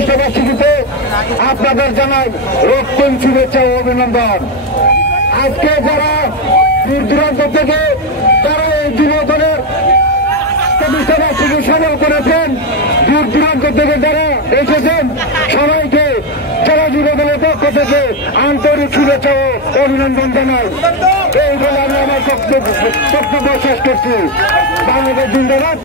প্রতিষ্ঠাবার্ষিকীতে আপনাদের জানাই রক্তিম শুভেচ্ছা ও অভিনন্দন। আজকে যারা দূর দূরান্ত থেকে তারা এই যুবদলের প্রতিষ্ঠাবার্ষিকী সফল করেছেন, দূর দূরান্ত থেকে যারা এসেছেন সবাইকে যারা যুবদলের পক্ষ থেকে আন্তরিক শুভেচ্ছা ও অভিনন্দন জানাই। এই বলে আমি আমার বক্তব্য শেষ করছি। বাংলাদেশ জিন্দাবাদ।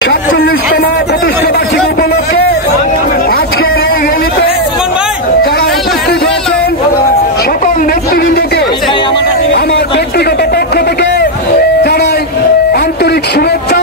সাতচল্লিশতম প্রতিষ্ঠাবার্ষিকী উপলক্ষে আজকের এই র্যালিতে যারা উপস্থিত হয়েছেন সকল নেতৃবৃন্দকে আমার ব্যক্তিগত পক্ষ থেকে জানাই আন্তরিক শুভেচ্ছা